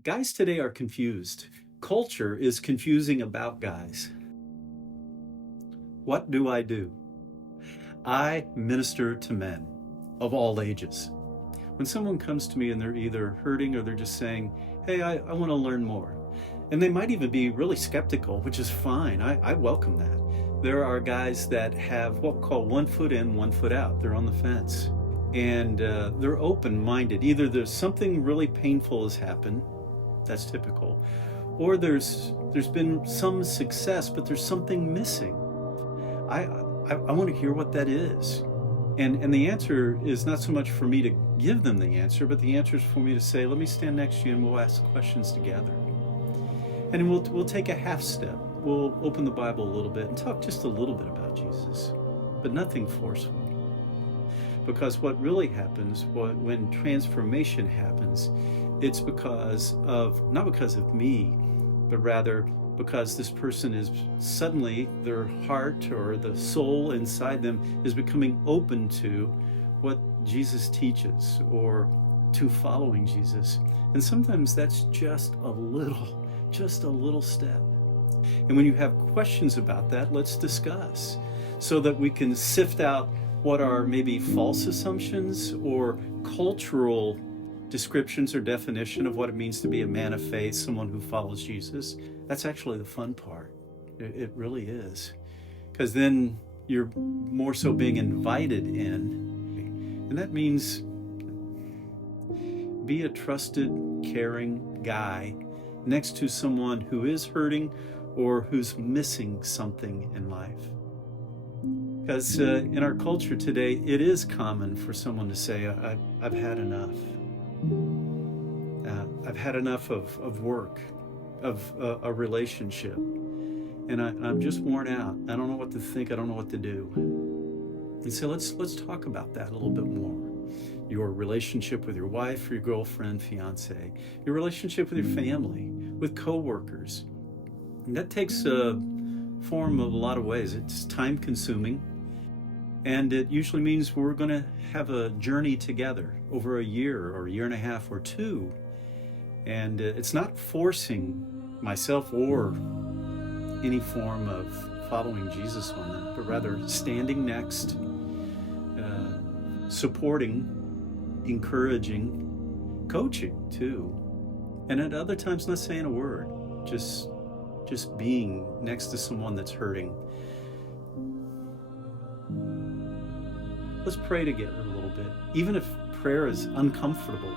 Guys today are confused. Culture is confusing about guys. What do? I minister to men of all ages. When someone comes to me and they're either hurting or they're just saying, hey, I want to learn more. And they might even be really skeptical, which is fine. I welcome that. There are guys that have what we call 1 foot in, 1 foot out. They're on the fence. And they're open-minded. Either there's something really painful has happened, that's typical, or there's been some success, but there's something missing. I want to hear what that is. And the answer is not so much for me to give them the answer, but the answer is for me to say, let me stand next to you and we'll ask questions together. And we'll take a half step. We'll open the Bible a little bit and talk just a little bit about Jesus, but nothing forceful. Because what really happens when transformation happens, it's because of, not because of me, but rather because this person is suddenly, their heart or the soul inside them is becoming open to what Jesus teaches or to following Jesus. And sometimes that's just a little step. And when you have questions about that, let's discuss so that we can sift out what are maybe false assumptions or cultural descriptions or definition of what it means to be a man of faith, someone who follows Jesus. That's actually the fun part. It really is. Because then you're more so being invited in. And that means be a trusted, caring guy next to someone who is hurting or who's missing something in life. Because in our culture today, it is common for someone to say, I've had enough. I've had enough of work, of a relationship, and I'm just worn out. I don't know what to think. I don't know what to do. And so let's talk about that a little bit more. Your relationship with your wife, or your girlfriend, fiance, your relationship with your family, with coworkers. And that takes a form of a lot of ways. It's time consuming. And it usually means we're going to have a journey together over a year or a year and a half or two. And it's not forcing myself or any form of following Jesus on them, but rather standing next, supporting, encouraging, coaching too. And at other times, not saying a word, just being next to someone that's hurting. Let's pray together a little bit, even if prayer is uncomfortable.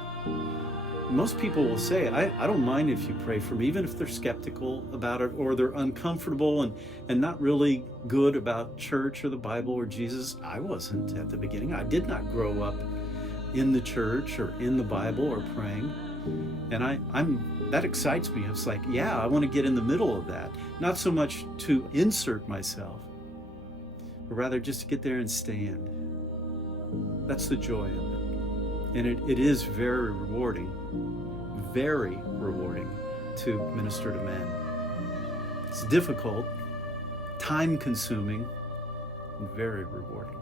Most people will say, I don't mind if you pray for me, even if they're skeptical about it or they're uncomfortable and not really good about church or the Bible or Jesus. I wasn't at the beginning. I did not grow up in the church or in the Bible or praying. And that excites me. It's like, yeah, I want to get in the middle of that. Not so much to insert myself, but rather just to get there and stand. That's the joy of it. And it is very rewarding to minister to men. It's difficult, time consuming, and very rewarding.